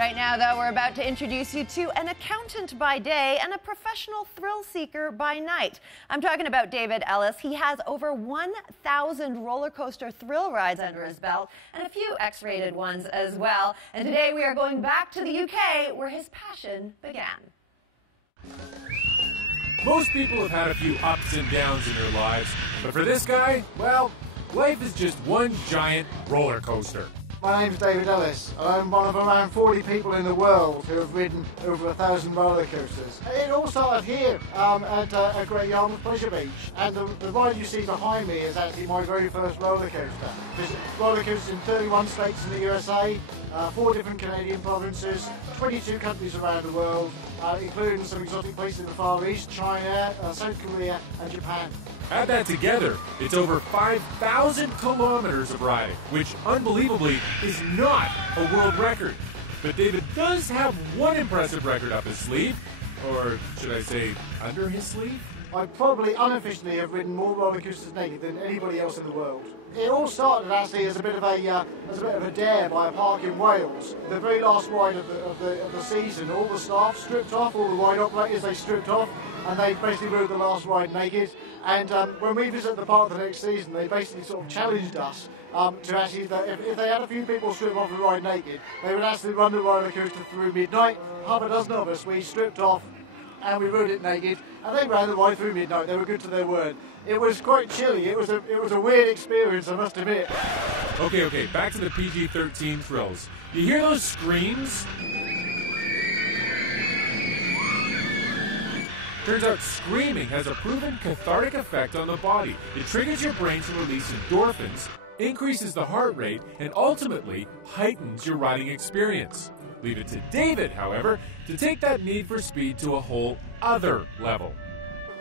Right now, though, we're about to introduce you to an accountant by day and a professional thrill seeker by night. I'm talking about David Ellis. He has over 1,000 roller coaster thrill rides under his belt and a few X-rated ones as well. And today we are going back to the UK where his passion began. Most people have had a few ups and downs in their lives, but for this guy, well, life is just one giant roller coaster. My name's David Ellis, and I'm one of around 40 people in the world who have ridden over 1,000 roller coasters. It all started here at Great Yarmouth Pleasure Beach, and the ride you see behind me is actually my very first roller coaster. There's roller coasters in 31 states in the USA, 4 different Canadian provinces, 22 countries around the world, including some exotic places in the Far East, China, South Korea and Japan. Add that together, it's over 5,000 kilometers of riding, which unbelievably is not a world record. But David does have one impressive record up his sleeve, or should I say, under his sleeve? I probably unofficially have ridden more roller coasters naked than anybody else in the world. It all started actually as a bit of a dare by a park in Wales. The very last ride of the season, all the staff stripped off, all the ride operators they stripped off, and they basically rode the last ride naked. And when we visit the park the next season, they basically sort of challenged us to actually, if they had a few people strip off and ride naked, they would actually run the roller coaster through midnight. Half a dozen of us, we stripped off and we rode it naked, and they ran the ride through midnight. They were good to their word. It was quite chilly. It was a weird experience, I must admit. Okay, back to the PG-13 thrills. You hear those screams? Turns out screaming has a proven cathartic effect on the body. It triggers your brain to release endorphins, increases the heart rate, and ultimately heightens your riding experience. Leave it to David, however, to take that need for speed to a whole other level.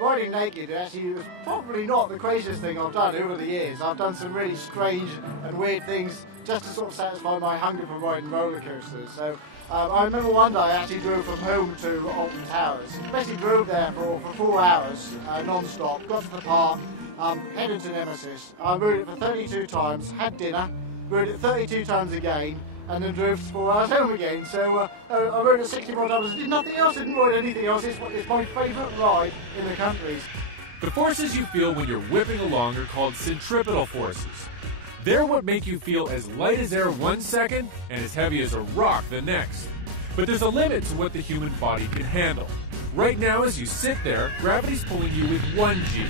Riding naked actually was probably not the craziest thing I've done over the years. I've done some really strange and weird things just to sort of satisfy my hunger for riding roller coasters. So I remember one day I actually drove from home to Alton Towers. Basically drove there for 4 hours non-stop, got to the park, headed to Nemesis. I rode it for 32 times, had dinner, rode it 32 times again, and then drove 4 hours home again. So I rode it 64 times, did nothing else, didn't ride anything else. It's my favourite ride in the country. The forces you feel when you're whipping along are called centripetal forces. They're what make you feel as light as air one second and as heavy as a rock the next. But there's a limit to what the human body can handle. Right now, as you sit there, gravity's pulling you with 1 G.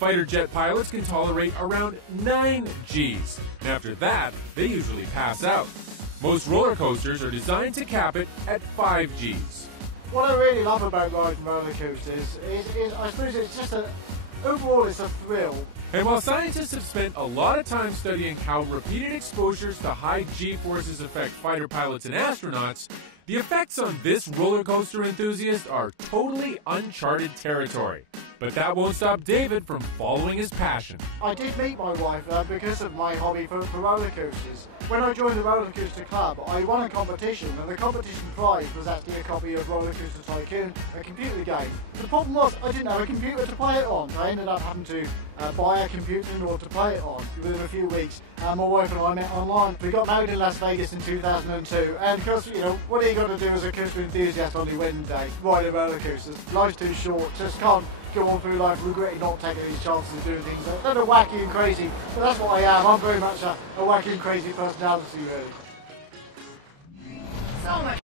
Fighter jet pilots can tolerate around 9 Gs, and after that, they usually pass out. Most roller coasters are designed to cap it at 5 Gs. What I really love about riding roller coasters is I suppose it's just overall it's a thrill. And while scientists have spent a lot of time studying how repeated exposures to high G-forces affect fighter pilots and astronauts, the effects on this roller coaster enthusiast are totally uncharted territory. But that won't stop David from following his passion. I did meet my wife because of my hobby for roller coasters. When I joined the roller coaster club, I won a competition, and the competition prize was actually a copy of Roller Coaster Tycoon, a computer game. The problem was I didn't have a computer to play it on. I ended up having to buy a computer in order to play it on within a few weeks. My wife and I met online. We got married in Las Vegas in 2002, and because, you know, what are you got to do as a coaster enthusiast on your wedding day? Ride a roller coaster. Life's too short, just can't go on through life regretting not taking these chances of doing things that are wacky and crazy. But that's what I am. I'm very much a wacky and crazy personality, really.